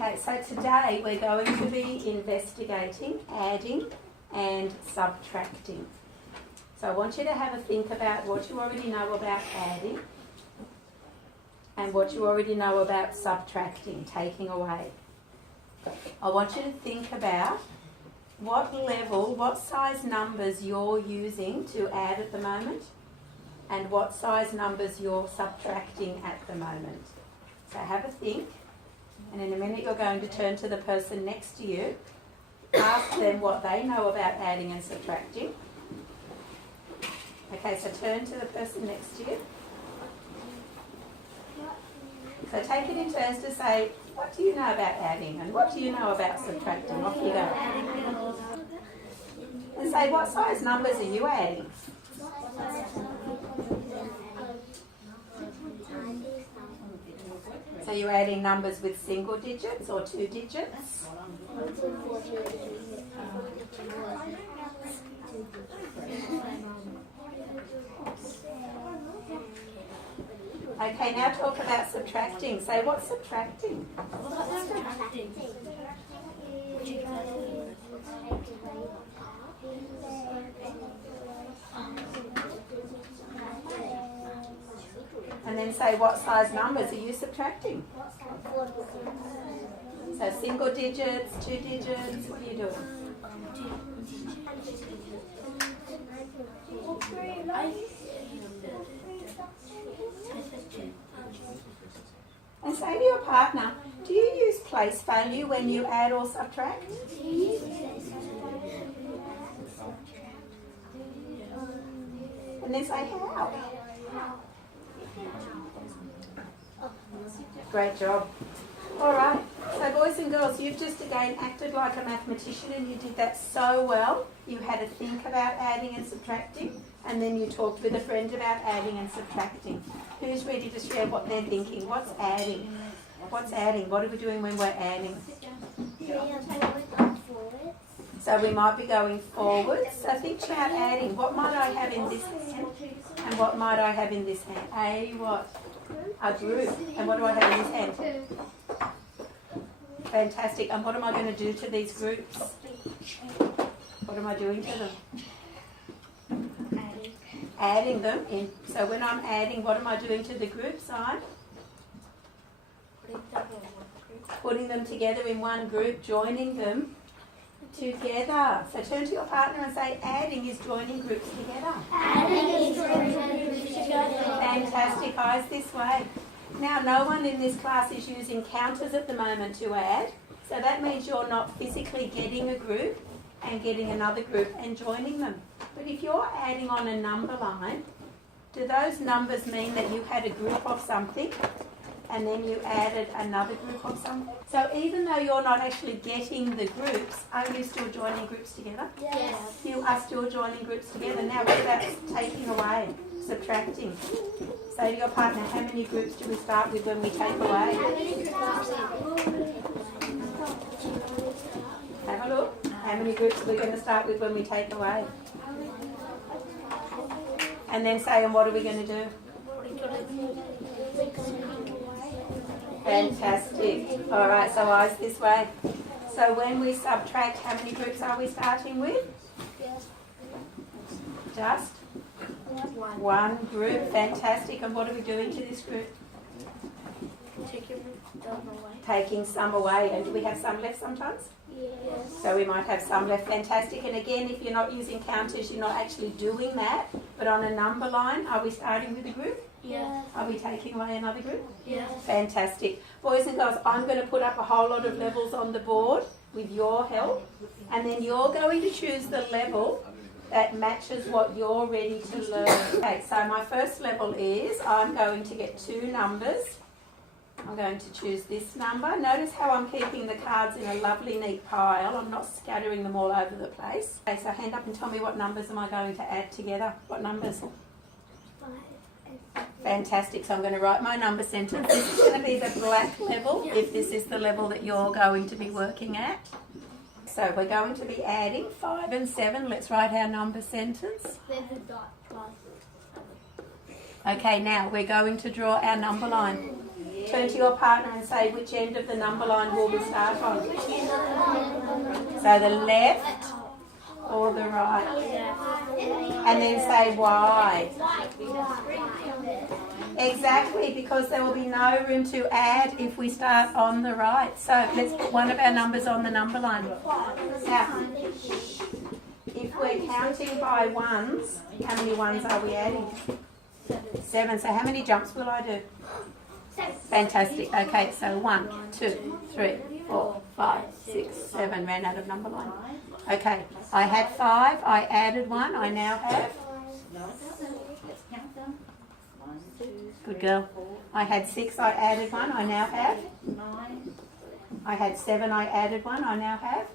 Okay, so today we're going to be investigating adding and subtracting. So I want you to have a think about what you already know about adding and what you already know about subtracting, taking away. I want you to think about what level, what size numbers you're using to add at the moment and what size numbers you're subtracting at the moment. So have a think, and in a minute you're going to turn to the person next to you, ask them what they know about adding and subtracting. Okay, so turn to the person next to you. So take it in turns to say, what do you know about adding and what do you know about subtracting? Off you go. And say, what size numbers are you adding? So you're adding numbers with single digits or two digits? Okay, now talk about subtracting. Say, what's subtracting? And then say, what size numbers are you subtracting? So single digits, two digits, what are you doing? And say to your partner, do you use place value when you add or subtract? And then say how. Great job. All right. So boys and girls, you've just again acted like a mathematician and you did that so well. You had to think about adding and subtracting, and then you talked with a friend about adding and subtracting. Who's ready to share what they're thinking? What's adding? What's adding? What are we doing when we're adding? So we might be going forwards. So think about adding. What might I have in this hand? And what might I have in this hand? A what? A group. And what do I have in this hand? Fantastic. And what am I going to do to these groups? What am I doing to them? Adding them in. So when I'm adding, what am I doing to the group side? Putting them together in one group, joining them together. So turn to your partner and say, adding is joining groups together. Adding is joining groups together. Fantastic. Eyes this way. Now, no one in this class is using counters at the moment to add. So that means you're not physically getting a group and getting another group and joining them. But if you're adding on a number line, do those numbers mean that you had a group of something and then you added another group of something? So even though you're not actually getting the groups, are you still joining groups together? Yes. You are still joining groups together. Now what about taking away, subtracting? Say to your partner, how many groups do we start with when we take away? Have a look. How many groups are we going to start with when we take away? And then say, and what are we going to do? Fantastic. All right, so eyes this way. So when we subtract, how many groups are we starting with? Just one group. Fantastic. And what are we doing to this group? Taking some away. And do we have some left sometimes? Yes. So we might have some left. Fantastic. And again, if you're not using counters, you're not actually doing that. But on a number line, are we starting with a group? Yes. Are we taking away another group? Yes. Fantastic. Boys and girls, I'm going to put up a whole lot of levels on the board with your help. And then you're going to choose the level that matches what you're ready to learn. Okay, so my first level is I'm going to get two numbers. I'm going to choose this number. Notice how I'm keeping the cards in a lovely neat pile. I'm not scattering them all over the place. Okay, so hand up and tell me what numbers am I going to add together? What numbers? 5 and 7. Fantastic. So I'm going to write my number sentence. This is going to be the black level if this is the level that you're going to be working at. So we're going to be adding 5 and 7. Let's write our number sentence. There's a dot plus. Okay, now we're going to draw our number line. Turn to your partner and say which end of the number line will we start on. So the left or the right. And then say why. Exactly, because there will be no room to add if we start on the right. So let's put one of our numbers on the number line. Now, if we're counting by ones, how many ones are we adding? 7. So how many jumps will I do? 7. Fantastic. Okay, so 1, 2, 3, 4, 5, 6, 7. Ran out of number line. Okay, I had 5, I added 1, I now have? Good girl. I had 6, I added 1, I now have? I had 7, I added 1, I now have?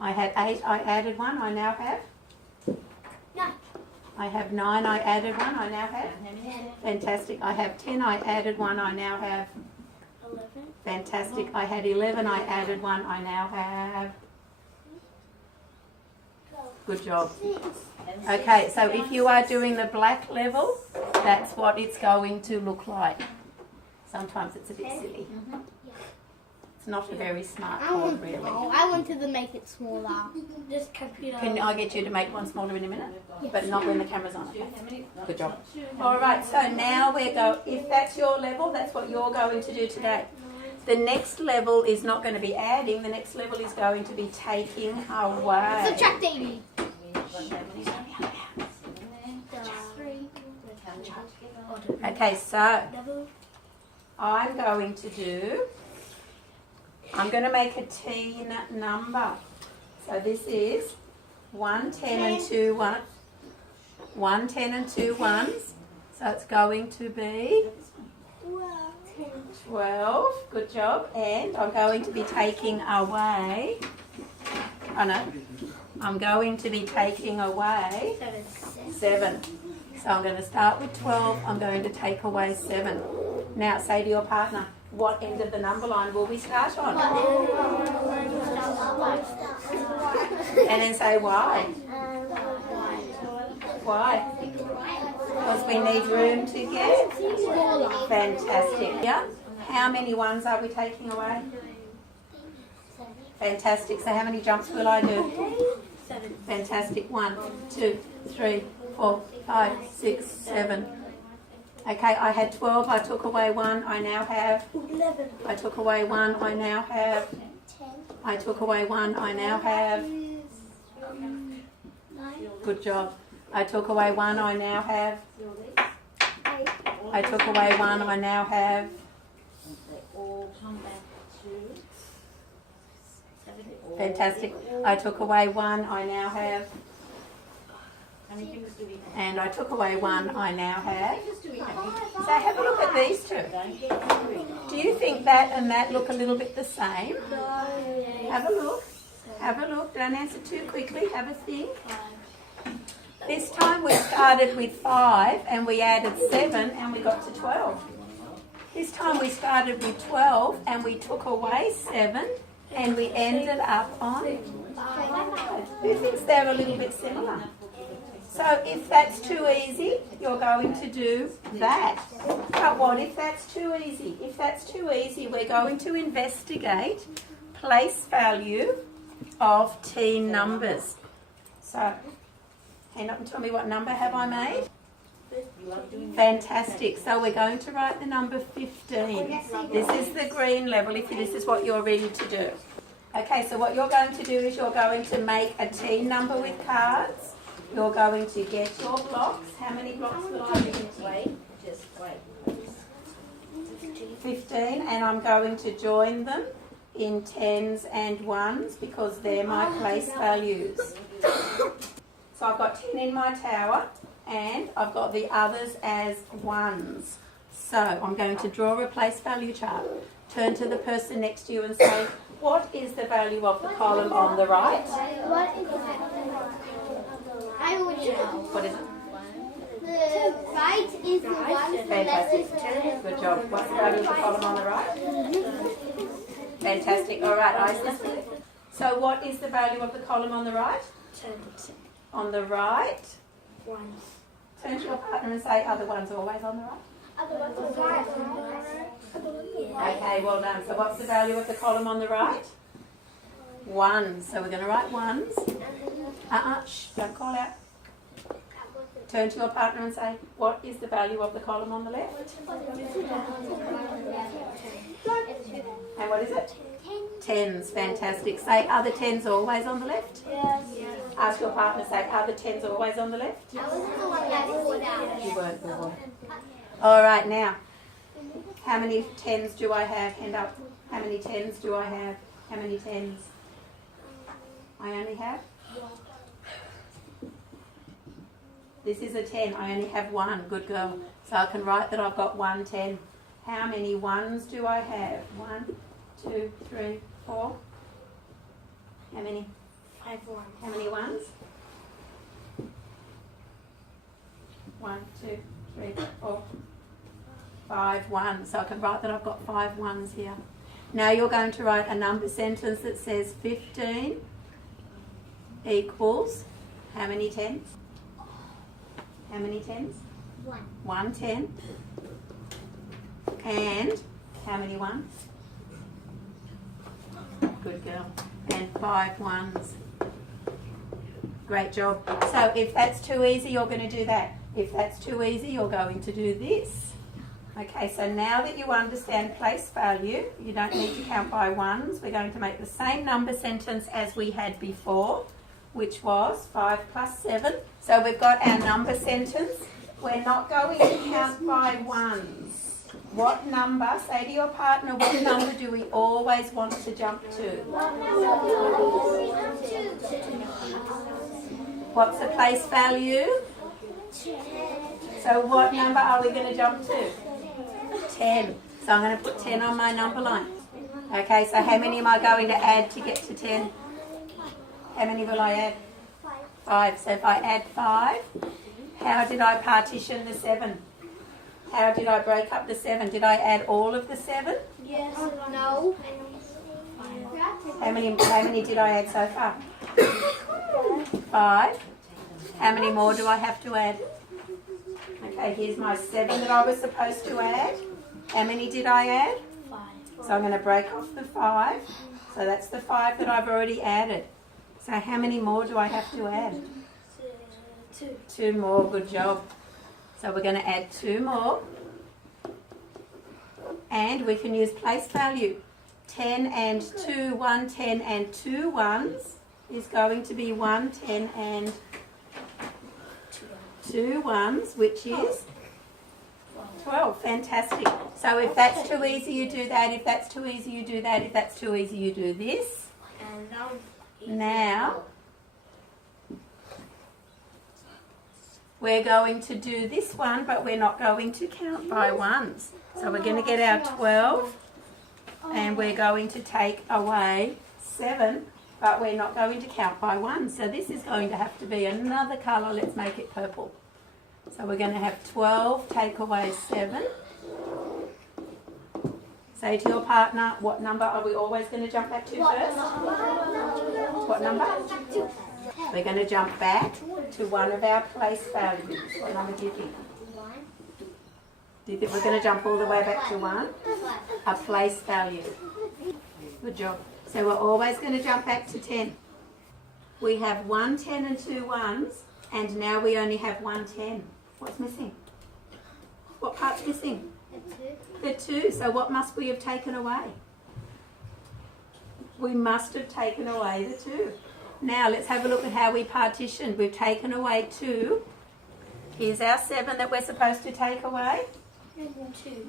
I had 8, I added 1, I now have? 9. I have 9, I added 1, I now have? Fantastic. I have 10, I added 1, I now have? 11. Fantastic. I had 11, I added 1, I now have? Good job. Okay, so if you are doing the black level, that's what it's going to look like. Sometimes it's a bit silly. It's not a very smart board, really. I wanted to make it smaller. Just computer. Can I get you to make one smaller in a minute? But not when the camera's on, okay? Good job. All right, so now if that's your level, that's what you're going to do today. The next level is not going to be adding, the next level is going to be taking away. Subtracting. Okay, so I'm going to make a teen number. So this is 1, 10 and 2 1. 1, 10 and 2 ones. So it's going to be 12. Good job. And I'm going to be taking away. Oh no. I'm going to be taking away 7. So I'm going to start with 12. I'm going to take away 7. Now say to your partner, what end of the number line will we start on? And then say why. Why? Because we need room to get? Fantastic. Yeah? How many ones are we taking away? Fantastic. So how many jumps will I do? 7. Fantastic. 1, 2, 3, 4, 5, 6, 7. Okay, I had 12. I took away 1. I now have? 11. I took away 1. I now have? 10. I took away 1. I now have? 9. Good job. I took away 1. I now have? 8. I took away 1. I now have? Fantastic. I took away 1. I now have? And I took away 1. I now have? So have a look at these two. Do you think that and that look a little bit the same? Have a look. Have a look. Don't answer too quickly. Have a think. This time we started with 5 and we added 7 and we got to 12. This time we started with 12 and we took away 7 and we ended up on 5. Who thinks they're a little bit similar? So if that's too easy, you're going to do that. But what if that's too easy? If that's too easy, we're going to investigate place value of teen numbers. So, hand up and tell me what number have I made? Fantastic. So we're going to write the number 15. This is the green level if this is what you're ready to do. Okay, so what you're going to do is you're going to make a teen number with cards. You're going to get your blocks. How many blocks will I be? 15, and I'm going to join them in 10s and 1s because they're my place values. So I've got 10 in my tower and I've got the others as 1s. So I'm going to draw a place value chart. Turn to the person next to you and say, what is the value of the column on the right? What is I would know. What is it? The right is the one, the left is 2. Good job. What's the value of the column on the right? Fantastic. All right, eyes listening. So what is the value of the column on the right? 10. On the right. 1. Turn to your partner and say, are the ones always on the right? Okay, well done. So what's the value of the column on the right? 1. So we're going to write 1s. Shh, don't call out. Turn to your partner and say, what is the value of the column on the left? And what is it? 10s. Fantastic. Say, are the 10s always on the left? Yes. Ask your partner, say, are the 10s always on the left? You weren't. All right, now, how many 10s do I have? Hand up. How many 10s do I have? How many 10s? I only have? This is a 10. I only have 1. Good girl. So I can write that I've got 1 10. How many 1s do I have? 1, 2, 3, 4. How many? 5 1. How many 1s? 1, 2, 3, 4. 5 1s. So I can write that I've got 5 1s here. Now you're going to write a number sentence that says 15 equals how many 10s? How many 10s? 1. 1 10. And how many 1s? Good girl. And 5 1s. Great job. So if that's too easy, you're going to do that. If that's too easy, you're going to do this. Okay, so now that you understand place value, you don't need to count by 1s. We're going to make the same number sentence as we had before, which was 5 plus 7. So we've got our number sentence. We're not going to count by 1s. What number, say to your partner, what number do we always want to jump to? What's the place value? So what number are we going to jump to? 10. So I'm going to put 10 on my number line. Okay, so how many am I going to add to get to 10? How many will I add? 5. So if I add 5, how did I partition the 7? How did I break up the 7? Did I add all of the 7? Yes. No. How many did I add so far? 5. How many more do I have to add? Okay, here's my 7 that I was supposed to add. How many did I add? 5. So I'm going to break off the 5. So that's the 5 that I've already added. So how many more do I have to add? 2. 2 more. Good job. So we're going to add 2 more. And we can use place value. 10 and 2, 1 10 and 2 1s is going to be 1 10 and 2 1s, which is 12. Fantastic. So if that's too easy, you do that. If that's too easy, you do that. If that's too easy, you do this. Now, we're going to do this one, but we're not going to count by 1s. So we're going to get our 12, and we're going to take away 7, but we're not going to count by 1. So this is going to have to be another colour. Let's make it purple. So we're going to have 12 take away 7. Say to your partner, what number are we always going to jump back to first? What number? We're going to jump back to one of our place values. What number do you think? Do you think we're going to jump all the way back to 1? A place value. Good job. So we're always going to jump back to 10. We have 1 10 and 2 1s, and now we only have 1 10. What's missing? What part's missing? The 2. So what must we have taken away? We must have taken away the 2. Now let's have a look at how we partitioned. We've taken away 2. Here's our 7 that we're supposed to take away.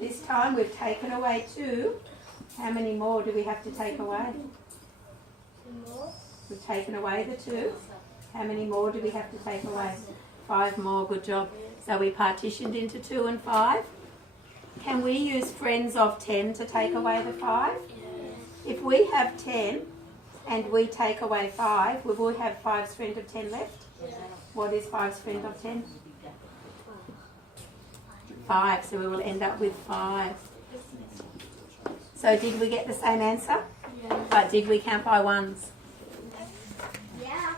This time we've taken away 2. How many more do we have to take away? 2 more. We've taken away the 2. How many more do we have to take away? 5 more. Good job. So we partitioned into 2 and 5. Can we use friends of 10 to take away the 5? If we have 10 and we take away 5, will we have 5's friend of 10 left? What is 5's friend of 10? 5. So we will end up with 5. So did we get the same answer? But did we count by 1s? Yeah.